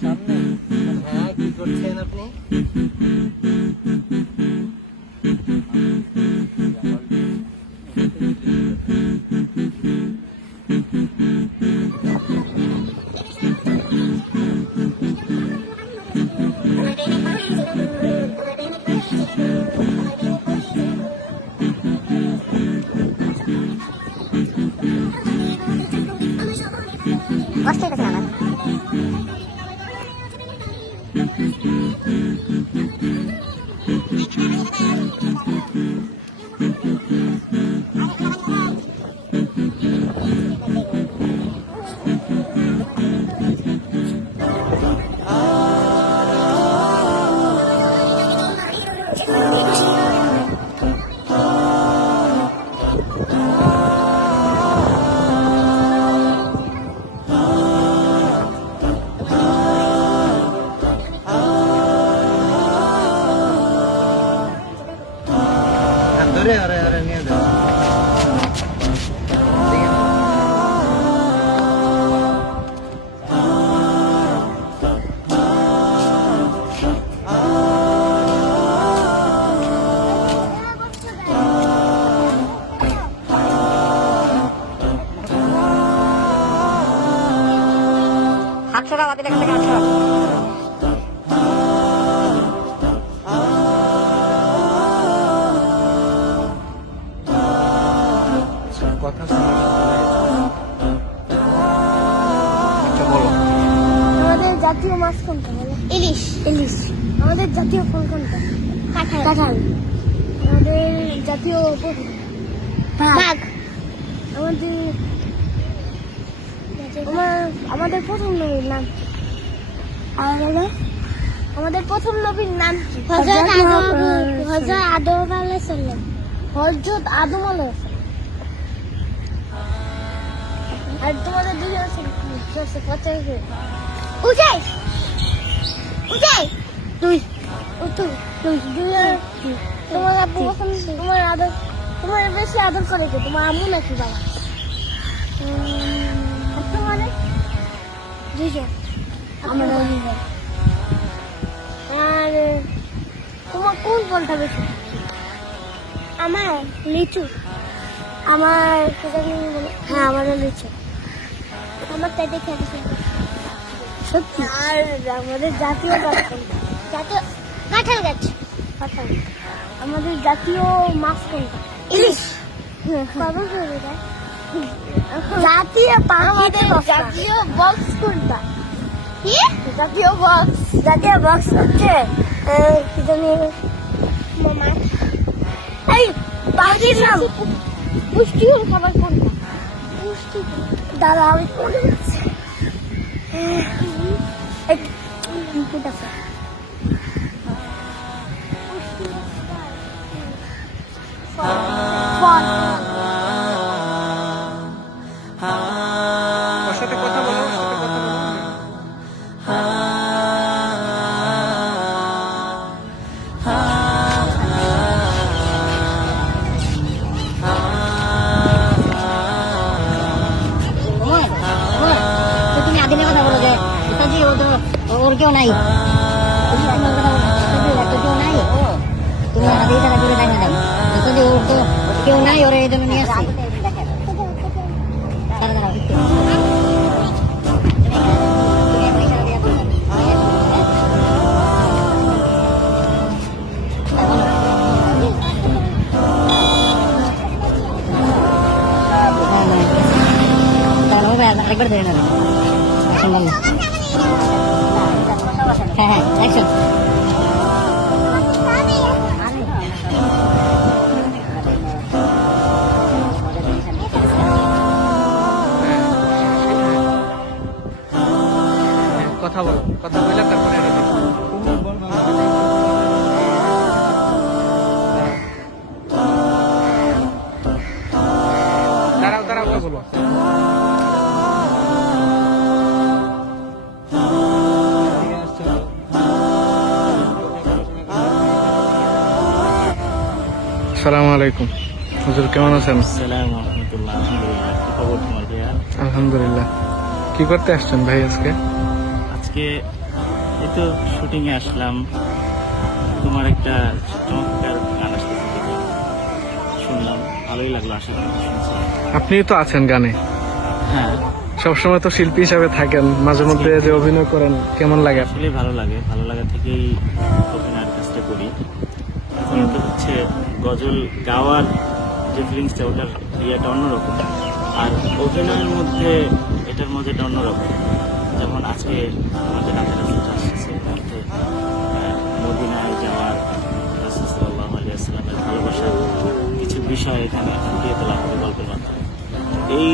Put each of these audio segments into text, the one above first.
সামনে। হ্যাঁ, কি করছেন আপনি? কষ্ট হইতেছে আমার। अरे नहीं दे হাতছড়া বাতিল এখান থেকে হাতছড়া। কথা আচ্ছা বলো। আমাদের জাতীয় মাছ কোনটা? ইলিশ। ইলিশ। আমাদের জাতীয় ফল কোনটা? কাঁঠাল। কাঁঠাল। আমাদের জাতীয় বাঘ। আমাদের প্রথম নবীর নাম কি? আমাদের প্রথম নবীর নাম কি? হযরত আদম আলাইহিস সালাম। হযরত আদম আলাইহিস সালাম। আর তোমাদের দুজন উজাই উজাই তুই তুই তুই তোমার আব্বু তোমার আদর তোমার বেশি আদর করে কে? তোমার আম্মু নাকি বাবা? মানে দুজন আমরা দুজন। আর তোমার কোন ফলটা বেশি? আমার লিচু। আমার হ্যাঁ আমারও লিচু। আমার তাই দেখে সত্যি। আর আমাদের জাতীয় গাছ কোনটা? জাতীয় কাঁঠাল গাছ। কাঁঠাল। আমাদের জাতীয় মাছ কোনটা? ইলিশ। কবে হবে এটা? জাতীয় আমাদের জাতীয় বক্স কোনটা? কি জাতীয় বক্স? জাতীয় বক্স হচ্ছে কি জানি মামা এই পাখির নাম। পুষ্টিকর খাবার কোনটা? পুষ্টি দাদা আমি মনে হচ্ছে ওর সাথে কথা বলো, ওর সাথে কথা বলো। তুমি আদিনের কথা বলো যে ওর কেউ নাই, কেউ নাই, তুমি আদির কথা বলে দেখ না দেখ ওর তো কেউ নাই, ওরা এই জন্য নিয়ে আসছি। আরেকবার ধরে নেবে। হ্যাঁ হ্যাঁ অ্যাকশন। কথা বলো, কথা বলে তারপরে এটা দেখো। দাঁড়াও দাঁড়াও বলো। আসসালামু আলাইকুম। হুজুর কেমন আছেন? আসসালামু আলাইকুম, আলহামদুলিল্লাহ। কি খবর তোমার ভাইয়া? আলহামদুলিল্লাহ। কি করতে আসছেন ভাই আজকে? আজকে এই তো শুটিং এ আসলাম। তোমার একটা চমৎকার গান আসতেছে দেখে শুনলাম, ভালোই লাগলো। আশা করি শুনছি। আপনি তো আছেন গানে, হ্যাঁ, সবসময় তো শিল্পী হিসাবে থাকেন, মাঝে মধ্যে যে অভিনয় করেন কেমন লাগে? আসলে ভালো লাগে। ভালো লাগা থেকেই অভিনয়ের কাজটা করি। এখন তো হচ্ছে গজল গাওয়ার যে ফিলিংসটা, ওটার ইয়েটা অন্যরকম, আর অভিনয়ের মধ্যে এটার মধ্যে অন্যরকম। যেমন আজকে আমাদের রাতের রাস্তাটা আসছে, মধ্যে মদিনায় যাওয়ার রাসূল সাল্লাল্লাহু আলাইহি ওয়াসাল্লামের ভালোবাসার কিছু বিষয় এখানে ফুটিয়ে তোলা হবে গল্পের মাধ্যমে। এই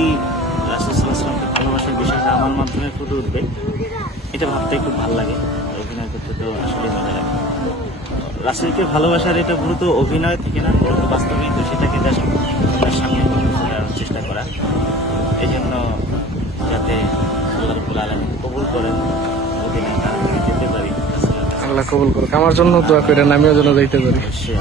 রাসূল সাল্লাল্লাহু আলাইহি ওয়াসাল্লামকে ভালোবাসার বিষয়টা আমার মাধ্যমে ফুটে উঠবে, এটা ভাবতে খুব ভালো লাগে। অভিনয় করতে তো আসলে মজা লাগে। রাসূলকে ভালোবাসার এটা মূলত অভিনয় থেকে না, মূলত বাস্তবেই তো সেটাকে দেশের সামনে তুলে ধরার চেষ্টা করা। এই জন্য যাতে আল্লাহ রাব্বুল আলামিন কবুল করেন, অভিনয় তাড়াতাড়ি যেতে পারি রাসূলের কাছে। আল্লাহ কবুল করুক। আমার জন্য দোয়া করেন, আমিও যেন যাইতে পারি। অবশ্যই।